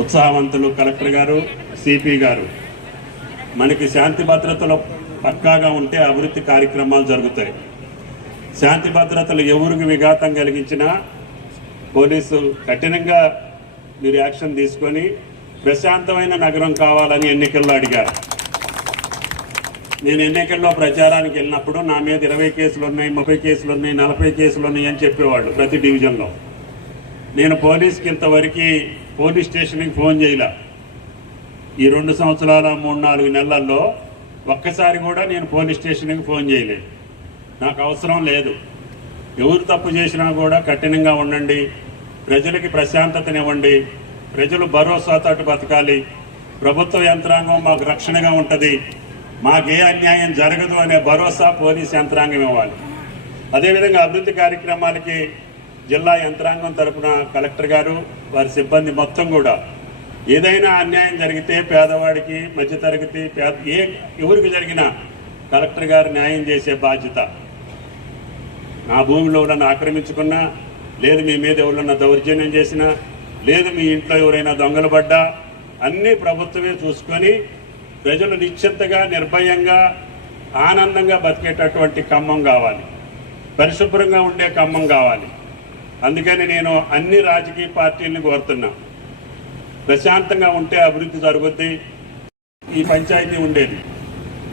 ఉత్సాహవంతులు collector గారు, CP గారు. మనకి శాంతి భద్రతలు పక్కాగా ఉంటే అభివృద్ధి కార్యక్రమాలు జరుగుతాయి. శాంతి భద్రతలు ఎవరికి విఘాతం కలిగించినా పోలీసు కఠినంగా మీరు యాక్షన్ తీసుకొని ప్రశాంతమైన నగరం కావాలని ఎన్నికల్లో అడిగారు. నేను ఎన్నికల్లో ప్రచారానికి వెళ్ళినప్పుడు నా మీద 20 కేసులు ఉన్నాయి, 30 కేసులు ఉన్నాయి, 40 కేసులు ఉన్నాయి అని చెప్పేవాళ్ళు ప్రతి డివిజన్లో. నేను పోలీస్కి ఇంతవరకు పోలీస్ స్టేషన్కి ఫోన్ చేయలే. ఈ 2 సంవత్సరాల 3-4 నెలల్లో ఒక్కసారి కూడా నేను పోలీస్ స్టేషన్కి ఫోన్ చేయలేదు. నాకు అవసరం లేదు. ఎవరు తప్పు చేసినా కూడా కఠినంగా ఉండండి, ప్రజలకి ప్రశాంతతనివ్వండి, ప్రజలు భరోసాతోటి బతకాలి, ప్రభుత్వ యంత్రాంగం మాకు రక్షణగా ఉంటుంది, మాకే అన్యాయం జరగదు అనే భరోసా పోలీస్ యంత్రాంగం ఇవ్వాలి. అదేవిధంగా అభివృద్ధి కార్యక్రమాలకి జిల్లా యంత్రాంగం తరఫున కలెక్టర్ గారు వారి సిబ్బంది మొత్తం కూడా ఏదైనా అన్యాయం జరిగితే పేదవాడికి, మధ్యతరగతి ఎవరికి జరిగినా కలెక్టర్ గారు న్యాయం చేసే బాధ్యత. నా భూమిలో ఎవరన్నా ఆక్రమించుకున్నా, లేదు మీ మీద ఎవరన్నా దౌర్జన్యం చేసినా, లేదు మీ ఇంట్లో ఎవరైనా దొంగలు పడ్డా అన్నీ ప్రభుత్వమే చూసుకొని ప్రజలు నిశ్చింతగా, నిర్భయంగా, ఆనందంగా బతికేటటువంటి ఖమ్మం కావాలి, పరిశుభ్రంగా ఉండే ఖమ్మం కావాలి. అందుకని నేను అన్ని రాజకీయ పార్టీలను కోరుతున్నా, ప్రశాంతంగా ఉంటే అభివృద్ధి జరుగుద్ది. ఈ పంచాయతీ ఉండేది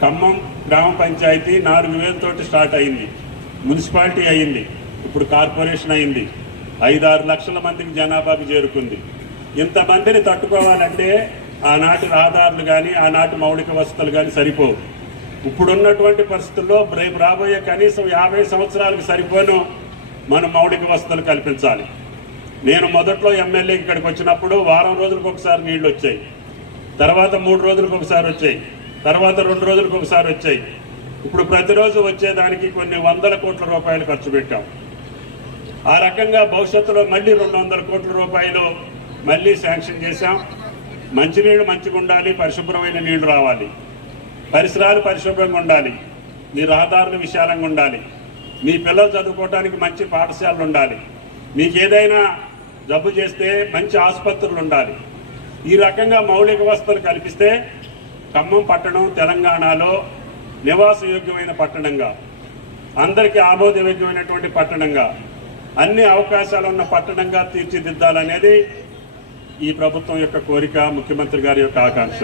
ఖమ్మం గ్రామ పంచాయతీ 4,000 స్టార్ట్ అయింది, మున్సిపాలిటీ అయింది, ఇప్పుడు కార్పొరేషన్ అయింది, 5-6 లక్షల మందికి జనాభాకు చేరుకుంది. ఇంతమందిని తట్టుకోవాలంటే ఆనాటి రహదారులు కానీ, ఆనాటి మౌలిక వసతులు కానీ సరిపోవు. ఇప్పుడున్నటువంటి పరిస్థితుల్లో రేపు రాబోయే కనీసం 50 సంవత్సరాలకు సరిపోను మనం మౌలిక వసతులు కల్పించాలి. నేను మొదట్లో ఎమ్మెల్యే ఇక్కడికి వచ్చినప్పుడు వారం రోజులకు ఒకసారి నీళ్లు వచ్చాయి, తర్వాత 3 రోజులకు ఒకసారి వచ్చాయి, తర్వాత 2 రోజులకు ఒకసారి వచ్చాయి. ఇప్పుడు ప్రతిరోజు వచ్చేదానికి కొన్ని 100 కోట్ల రూపాయలు ఖర్చు పెట్టాం. ఆ రకంగా భవిష్యత్తులో మళ్ళీ 200 కోట్ల రూపాయలు మళ్ళీ శాంక్షన్ చేశాం. మంచినీళ్ళు మంచిగా ఉండాలి, పరిశుభ్రమైన నీళ్లు రావాలి, పరిసరాలు పరిశుభ్రంగా ఉండాలి, మీ రహదారులు విశాలంగా ఉండాలి, మీ పిల్లలు చదువుకోవడానికి మంచి పాఠశాలలు ఉండాలి, మీకు ఏదైనా జబ్బు చేస్తే మంచి ఆసుపత్రులు ఉండాలి. ఈ రకంగా మౌలిక వసతులు కల్పిస్తే ఖమ్మం పట్టణం తెలంగాణలో నివాసయోగ్యమైన పట్టణంగా, అందరికీ ఆమోదయోగ్యమైనటువంటి పట్టణంగా, అన్ని అవకాశాలు ఉన్న పట్టణంగా తీర్చిదిద్దాలనేది ఈ ప్రభుత్వం యొక్క కోరిక, ముఖ్యమంత్రి గారి యొక్క ఆకాంక్ష.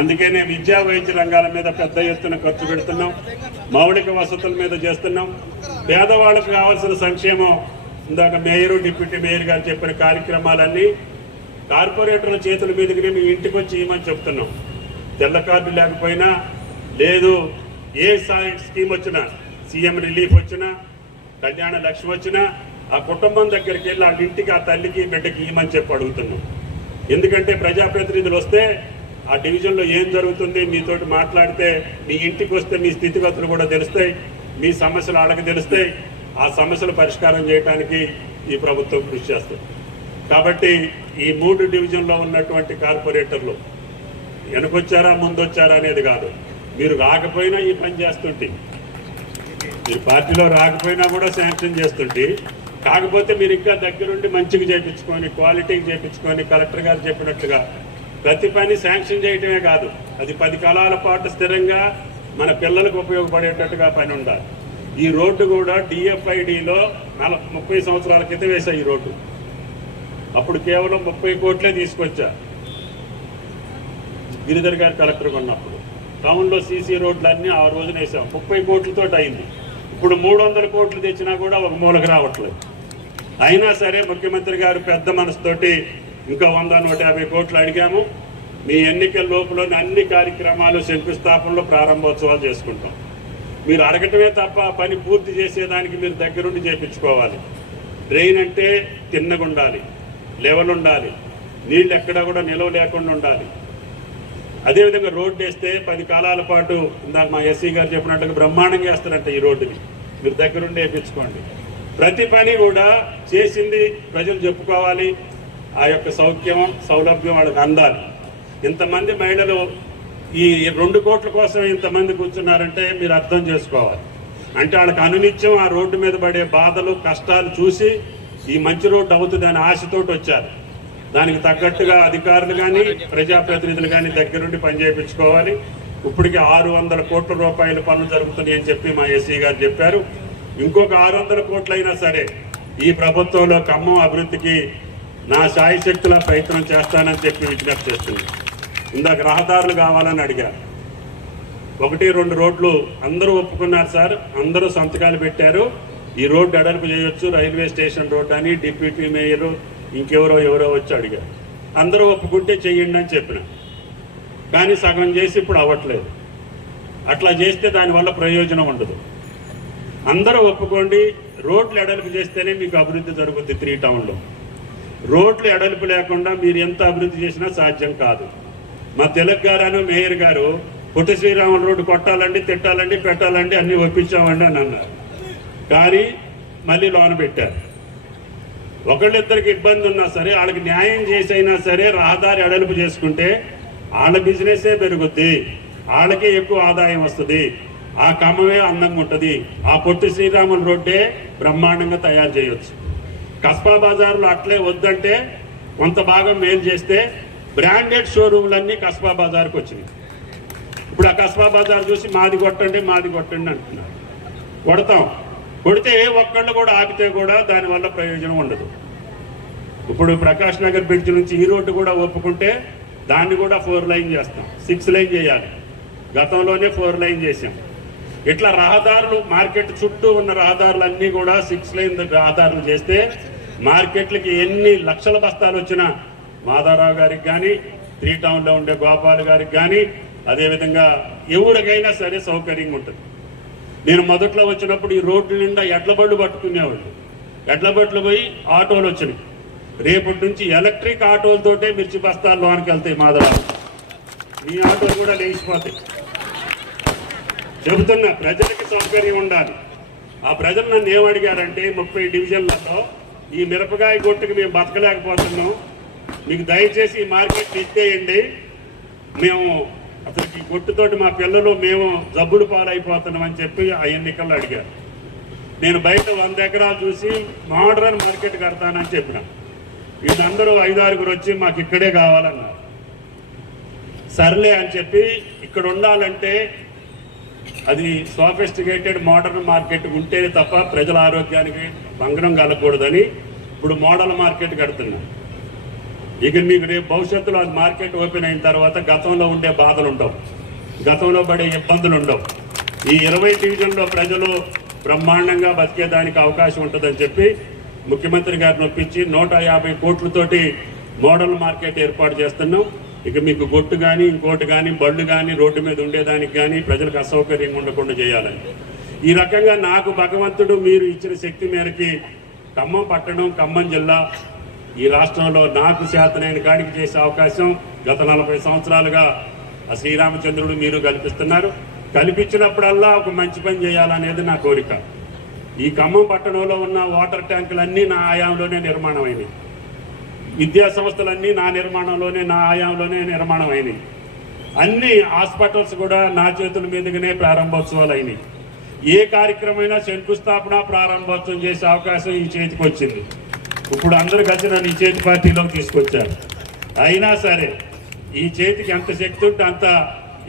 అందుకనే విద్యా వైద్య రంగాల మీద పెద్ద ఎత్తున ఖర్చు పెడుతున్నాం, మౌలిక వసతుల మీద చేస్తున్నాం. పేదవాళ్ళకు కావాల్సిన సంక్షేమం ఇందాక మేయరు, డిప్యూటీ మేయర్ గారు చెప్పిన కార్యక్రమాలన్నీ కార్పొరేటర్ల చేతుల మీదకి మీ ఇంటికి వచ్చి ఇవ్వమని చెప్తున్నాం. తెల్ల కార్డు లేకపోయినా, లేదు ఏ స్కీమ్ వచ్చినా, సీఎం రిలీఫ్ వచ్చినా, కళ్యాణ లక్ష్మి వచ్చినా ఆ కుటుంబం దగ్గరికి వెళ్ళి వాళ్ళ ఇంటికి, ఆ తల్లికి బిడ్డకి ఇవ్వమని చెప్పి అడుగుతున్నాం. ఎందుకంటే ప్రజాప్రతినిధులు వస్తే ఆ డివిజన్లో ఏం జరుగుతుంది మీతోటి మాట్లాడితే, మీ ఇంటికి వస్తే మీ స్థితిగతులు కూడా తెలుస్తాయి, మీ సమస్యలు వాళ్ళకి తెలుస్తాయి. ఆ సమస్యలు పరిష్కారం చేయడానికి ఈ ప్రభుత్వం కృషి చేస్తుంది. కాబట్టి ఈ 3 డివిజన్లో ఉన్నటువంటి కార్పొరేటర్లు వెనకొచ్చారా ముందొచ్చారా అనేది కాదు, మీరు రాకపోయినా ఈ పని చేస్తుంటే, మీరు పార్టీలో రాకపోయినా కూడా శాంక్షన్ చేస్తుంటే, కాకపోతే మీరు ఇంకా దగ్గరుండి మంచిగా చేయించుకొని, క్వాలిటీకి చేయించుకొని, కలెక్టర్ గారు చెప్పినట్లుగా ప్రతి పని శాంక్షన్ చేయటమే కాదు, అది 10 కాలాల పాటు స్థిరంగా మన పిల్లలకు ఉపయోగపడేటట్టుగా పని ఉండాలి. ఈ రోడ్డు కూడా డిఎఫ్ఐడిలో 30 సంవత్సరాల క్రితం వేశారు. ఈ రోడ్డు అప్పుడు కేవలం 30 కోట్లే తీసుకొచ్చా గిరిధర్ గారు కలెక్టర్ ఉన్నప్పుడు. టౌన్లో సీసీ రోడ్లన్నీ ఆ రోజున వేసాం, 30 కోట్లతో అయింది. ఇప్పుడు 300 కోట్లు తెచ్చినా కూడా ఒక మూలకు రావట్లేదు. అయినా సరే ముఖ్యమంత్రి గారు పెద్ద మనసుతోటి ఇంకా 100-150 కోట్లు అడిగాము. మీ ఎన్నికల లోపల అన్ని కార్యక్రమాలు శంకుస్థాపనలో ప్రారంభోత్సవాలు చేసుకుంటాం. మీరు అడగటమే తప్ప పని పూర్తి చేసేదానికి మీరు దగ్గరుండి చేయించుకోవాలి. డ్రైన్ అంటే తిన్నగా ఉండాలి, లెవెల్ ఉండాలి, నీళ్ళు ఎక్కడా కూడా నిలవ లేకుండా ఉండాలి. అదేవిధంగా రోడ్డు వేస్తే 10 కాలాల పాటు ఇందాక మా ఎస్సీ గారు చెప్పినట్టుగా బ్రహ్మాండంగా వేస్తారంట ఈ రోడ్డుని, మీరు దగ్గరుండి వేయించుకోండి. ప్రతి పని కూడా చేసింది ప్రజలు చెప్పుకోవాలి, ఆ యొక్క సౌలభ్యం వాళ్ళకి అందాలి. ఇంతమంది మహిళలు ఈ 2 కోట్ల కోసం ఇంతమంది కూర్చున్నారంటే మీరు అర్థం చేసుకోవాలి. అంటే వాళ్ళకి అనునిత్యం ఆ రోడ్డు మీద పడే బాధలు, కష్టాలు చూసి ఈ మంచి రోడ్డు అవుతుందని ఆశతోటి వచ్చారు. దానికి తగ్గట్టుగా అధికారులు కానీ ప్రజాప్రతినిధులు కానీ దగ్గరుండి పనిచేయించుకోవాలి. ఇప్పటికి 600 కోట్ల రూపాయల పనులు జరుగుతున్నాయి అని చెప్పి మా ఎస్సీ గారు చెప్పారు. ఇంకొక 600 కోట్లైనా సరే ఈ ప్రభుత్వంలో ఖమ్మం అభివృద్ధికి నా శాయశక్తుల ప్రయత్నం చేస్తానని చెప్పి విజ్ఞప్తి చేస్తుంది. ఇందాక రహదారులు కావాలని అడిగారు. 1-2 రోడ్లు అందరూ ఒప్పుకున్నారు సార్, అందరూ సంతకాలు పెట్టారు. ఈ రోడ్డు అడల్పు చేయొచ్చు, రైల్వే స్టేషన్ రోడ్డు అని డిప్యూటీ మేయర్ ఎవరో వచ్చి అడిగారు. అందరూ ఒప్పుకుంటే చెయ్యండి అని చెప్పిన, కానీ సగం చేసి ఇప్పుడు అవ్వట్లేదు. అట్లా చేస్తే దానివల్ల ప్రయోజనం ఉండదు. అందరూ ఒప్పుకోండి, రోడ్లు ఎడల్పు చేస్తేనే మీకు అభివృద్ధి జరుగుద్ది. 3 టౌన్లో రోడ్లు ఎడల్పు లేకుండా మీరు ఎంత అభివృద్ధి చేసినా సాధ్యం కాదు. మా తెలంగాణ మేయర్ గారు పొట్టి శ్రీరాములు రోడ్డు కొట్టాలండి, తిట్టాలండి, పెట్టాలండి అన్నీ ఒప్పించామండి అని అన్నారు. కానీ మళ్ళీ లోన పెట్టారు. ఒకళ్ళిద్దరికి ఇబ్బంది ఉన్నా సరే వాళ్ళకి న్యాయం చేసైనా సరే రహదారి ఎడల్పు చేసుకుంటే వాళ్ళ బిజినెసే పెరుగుద్ది, వాళ్ళకే ఎక్కువ ఆదాయం వస్తుంది, ఆ ఖమ్మమే అందంగా ఉంటుంది. ఆ పొట్టి శ్రీరాములు రోడ్డే బ్రహ్మాండంగా తయారు చేయొచ్చు. కస్బా బజార్లో అట్లే వద్దంటే కొంత భాగం మేలు చేస్తే బ్రాండెడ్ షోరూమ్లన్నీ కస్బా బజార్కి వచ్చినాయి. ఇప్పుడు ఆ కస్బా బజార్ చూసి మాది కొట్టండి అంటున్నారు. కొడతాం, కొడితే ఏ ఒక్కళ్ళు కూడా ఆపితే కూడా దానివల్ల ప్రయోజనం ఉండదు. ఇప్పుడు ప్రకాష్ నగర్ బ్రిడ్జ్ నుంచి ఈ రోడ్డు కూడా ఒప్పుకుంటే దాన్ని కూడా 4 లైన్ చేస్తాం, 6 లైన్ చేయాలి. గతంలోనే 4 లైన్ చేసాం. ఇట్లా రహదారులు మార్కెట్ చుట్టూ ఉన్న రహదారులన్నీ కూడా 6 లైన్ రహదారులు చేస్తే మార్కెట్లకి ఎన్ని లక్షల బస్తాలు వచ్చినా మాధవరావు గారికి కానీ 3 టౌన్లో ఉండే గోపాల్ గారికి కానీ అదేవిధంగా ఎవరికైనా సరే సౌకర్యంగా ఉంటుంది. నేను మొదట్లో వచ్చినప్పుడు ఈ రోడ్ల నిండా ఎడ్ల బళ్ళు పట్టుకునేవాళ్ళు. ఎడ్ల బళ్ళు పోయి ఆటోలు వచ్చినాయి. రేపటి నుంచి ఎలక్ట్రిక్ ఆటోలతోటే మిర్చి బస్తాలు లోనికి వెళ్తాయి. మాధవరావు మీ ఆటోలు కూడా లేచిపోతాయి. చెబుతున్నా, ప్రజలకి సౌకర్యం ఉండాలి. ఆ ప్రజలు నన్ను ఏమడిగారంటే 30 డివిజన్లలో ఈ మిరపకాయ గొట్టుకు మేము బతకలేకపోతున్నాం, మీకు దయచేసి ఈ మార్కెట్ ఇచ్చేయండి, మేము అసలు ఈ గొట్టుతోటి మా పిల్లలు మేము జబ్బులు పాలైపోతున్నాం అని చెప్పి ఆ ఎన్నికల్లో అడిగారు. నేను బయట 100 ఎకరాలు చూసి మోడర్న్ మార్కెట్ కడతానని చెప్పిన. వీళ్ళందరూ 5-6 వచ్చి మాకు ఇక్కడే కావాలన్నారు. సర్లే అని చెప్పి ఇక్కడ ఉండాలంటే అది సోఫిస్టికేటెడ్ మోడర్న్ మార్కెట్ ఉంటేనే తప్ప ప్రజల ఆరోగ్యానికి భంగం కలగకూడదని ఇప్పుడు మోడల్ మార్కెట్ కడుతున్నాం. ఇక మీకు రేపు భవిష్యత్తులో అది మార్కెట్ ఓపెన్ అయిన తర్వాత గతంలో ఉండే బాధలు ఉండవు, గతంలో పడే ఇబ్బందులు ఉండవు. ఈ 20 డివిజన్లో ప్రజలు బ్రహ్మాండంగా బతికేదానికి అవకాశం ఉంటుందని చెప్పి ముఖ్యమంత్రి గారిని ఒప్పించి 150 కోట్లతోటి మోడల్ మార్కెట్ ఏర్పాటు చేస్తున్నాం. ఇక మీకు గొట్టు కానీ ఇంకోటి కానీ బళ్ళు కానీ రోడ్డు మీద ఉండేదానికి కానీ ప్రజలకు అసౌకర్యంగా ఉండకుండా చేయాలని ఈ రకంగా నాకు భగవంతుడు మీరు ఇచ్చిన శక్తి మేరకి ఖమ్మం పట్టణం, ఖమ్మం జిల్లా ఈ రాష్ట్రంలో నాకు చేతనైన కాడికి చేసే అవకాశం గత 40 సంవత్సరాలుగా ఆ శ్రీరామచంద్రుడు మీరు కల్పిస్తున్నారు. కల్పించినప్పుడల్లా ఒక మంచి పని చేయాలనేది నా కోరిక. ఈ ఖమ్మం పట్టణంలో ఉన్న వాటర్ ట్యాంకులన్నీ నా ఆయాంలోనే నిర్మాణం అయినాయి. విద్యా సంస్థలన్నీ నా నిర్మాణంలోనే, నా ఆయాంలోనే నిర్మాణం అయినాయి. అన్ని హాస్పిటల్స్ కూడా నా చేతుల మీదుగానే ప్రారంభోత్సవాలు అయినాయి. ఏ కార్యక్రమైనా శంకుస్థాపన ప్రారంభోత్సవం చేసే అవకాశం ఈ చేతికి వచ్చింది. ఇప్పుడు అందరూ కలిసి నన్ను ఈ చేతి పార్టీలోకి తీసుకొచ్చారు. అయినా సరే ఈ చేతికి ఎంత శక్తి ఉంటే అంత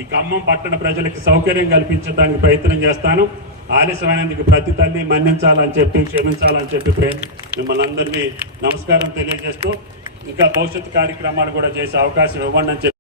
ఈ ఖమ్మం పట్టణ ప్రజలకి సౌకర్యం కల్పించడానికి ప్రయత్నం చేస్తాను. ఆలస్యమైనందుకు ప్రతి తల్లి మన్నించాలని చెప్పి, క్షమించాలని చెప్పి మిమ్మల్ని అందరినీ నమస్కారం తెలియజేస్తూ ఇంకా భవిష్యత్తు కార్యక్రమాలు కూడా చేసే అవకాశం ఇవ్వండి అని చెప్పి